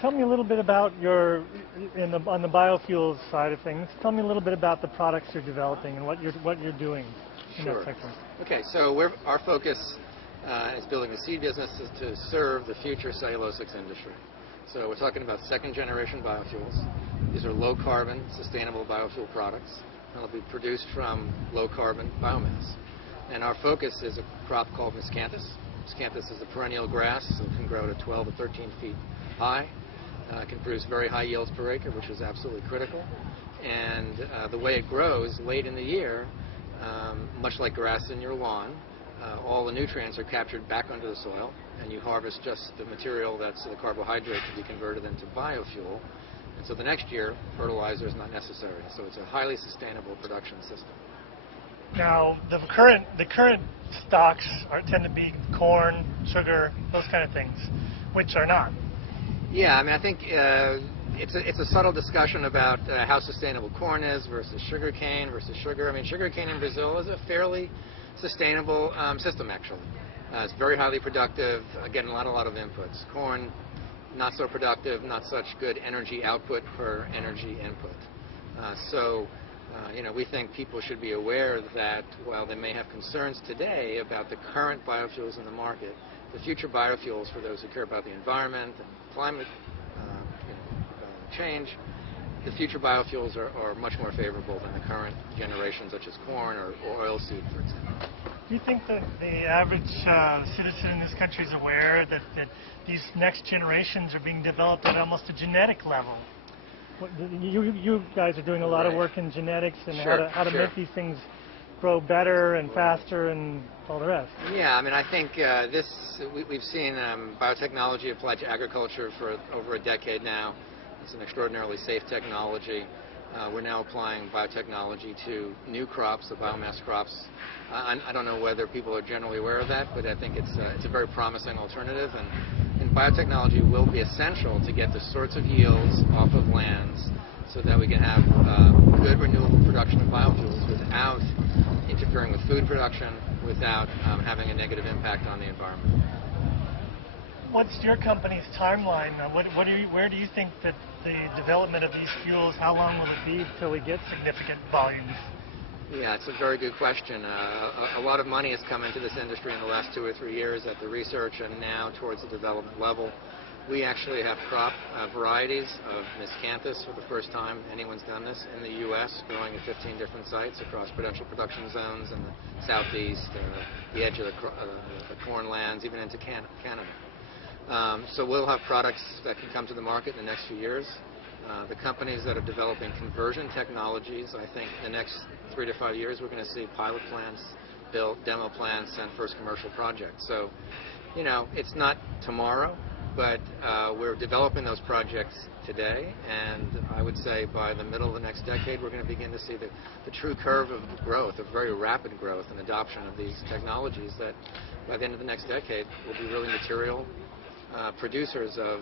Tell me a little bit about on the biofuels side of things. Tell me a little bit about the products you're developing and what you're doing in that sector. Okay, so our focus is building a seed business to serve the future cellulosics industry. So we're talking about second-generation biofuels. These are low-carbon, sustainable biofuel products. They'll be produced from low-carbon biomass. And our focus is a crop called miscanthus. Miscanthus is a perennial grass, so it can grow to 12 to 13 feet high. It can produce very high yields per acre, which is absolutely critical. And the way it grows late in the year, much like grass in your lawn, all the nutrients are captured back under the soil, and you harvest just the material that's the carbohydrate to be converted into biofuel. And so the next year, fertilizer is not necessary. So it's a highly sustainable production system. Now, the current stocks tend to be corn, sugar, those kind of things, which are not. Yeah, I mean, I think it's a subtle discussion about how sustainable corn is versus sugarcane versus sugar. I mean, sugarcane in Brazil is a fairly sustainable system, actually. It's very highly productive, getting a lot of inputs. Corn, not so productive, not such good energy output per energy input. We think people should be aware that while they may have concerns today about the current biofuels in the market, the future biofuels, for those who care about the environment and climate change, the future biofuels are much more favorable than the current generations, such as corn or oilseed, for example. Do you think that the average citizen in this country is aware that these next generations are being developed at almost a genetic level? You guys are doing a lot of work in genetics and how to make these things grow better and faster and all the rest. Yeah, I mean, I think we've seen biotechnology applied to agriculture for over a decade now. It's an extraordinarily safe technology. We're now applying biotechnology to new crops, the biomass crops. I don't know whether people are generally aware of that, but I think it's a very promising alternative. And biotechnology will be essential to get the sorts of yields off of lands so that we can have good renewable production of biofuels without interfering with food production, without having a negative impact on the environment. What's your company's timeline? Where do you think that the development of these fuels, how long will it be till we get significant volumes? Yeah, it's a very good question. A lot of money has come into this industry in the last 2 or 3 years at the research and now towards the development level. We actually have crop varieties of miscanthus for the first time anyone's done this in the U.S., growing at 15 different sites across potential production zones in the southeast, the edge of the corn lands, even into Canada. So we'll have products that can come to the market in the next few years. The companies that are developing conversion technologies, I think in the next 3 to 5 years, we're going to see pilot plants built, demo plants, and first commercial projects. So, it's not tomorrow, but we're developing those projects today, and I would say by the middle of the next decade, we're going to begin to see the true curve of growth, of very rapid growth and adoption of these technologies that by the end of the next decade will be really material producers of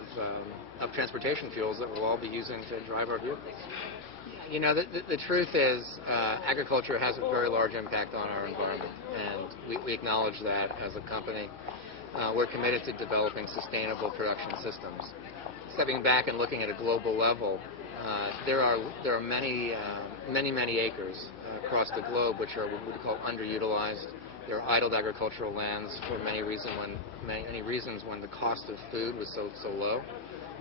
transportation fuels that we'll all be using to drive our vehicles. The truth is agriculture has a very large impact on our environment, and we acknowledge that as a company. We're committed to developing sustainable production systems. Stepping back and looking at a global level, there are many acres across the globe which are what we call underutilized. There are idled agricultural lands for many reasons when the cost of food was so low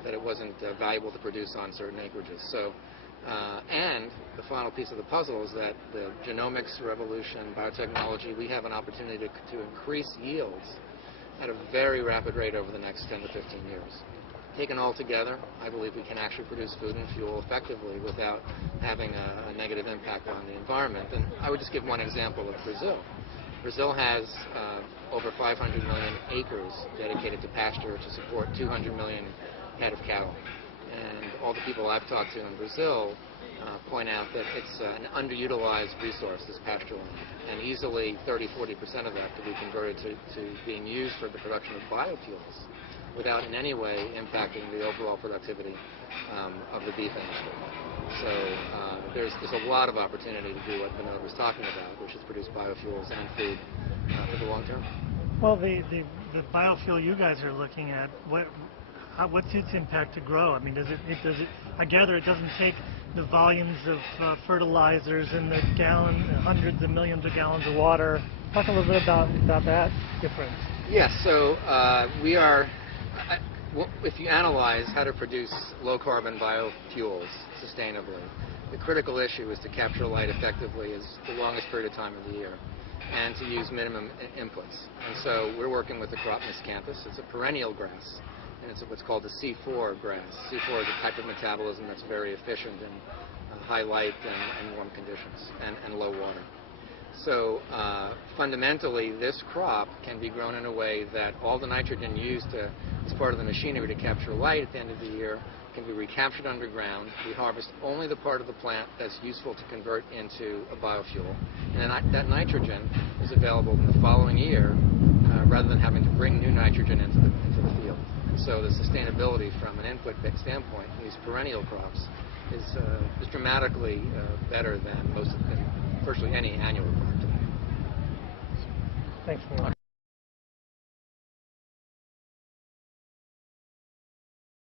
that it wasn't valuable to produce on certain acreages. So, and the final piece of the puzzle is that the genomics revolution, biotechnology, we have an opportunity to increase yields at a very rapid rate over the next 10 to 15 years. Taken all together, I believe we can actually produce food and fuel effectively without having a negative impact on the environment. And I would just give one example of Brazil. Brazil has over 500 million acres dedicated to pasture to support 200 million head of cattle. And all the people I've talked to in Brazil point out that it's an underutilized resource, this pasture land, and easily 30–40% of that could be converted to being used for the production of biofuels without in any way impacting the overall productivity of the beef industry. So there's a lot of opportunity to do what Vinod was talking about, which is produce biofuels and food for the long term. Well, the biofuel you guys are looking at, what's its impact to grow? I mean, does it? I gather it doesn't take the volumes of fertilizers and the hundreds of millions of gallons of water. Talk a little bit about that difference. Yes. So we are. If you analyze how to produce low-carbon biofuels sustainably, the critical issue is to capture light effectively as the longest period of time of the year, and to use minimum inputs. And so we're working with the crop miscanthus. It's a perennial grass, and it's what's called a C4 grass. C4 is a type of metabolism that's very efficient in high light and warm conditions and low water. So fundamentally, this crop can be grown in a way that all the nitrogen used as part of the machinery to capture light at the end of the year can be recaptured underground. We harvest only the part of the plant that's useful to convert into a biofuel. And then that nitrogen is available in the following year rather than having to bring new nitrogen into the field. And so the sustainability from an input standpoint in these perennial crops is dramatically better than virtually any annual crop today. Thanks, Neil.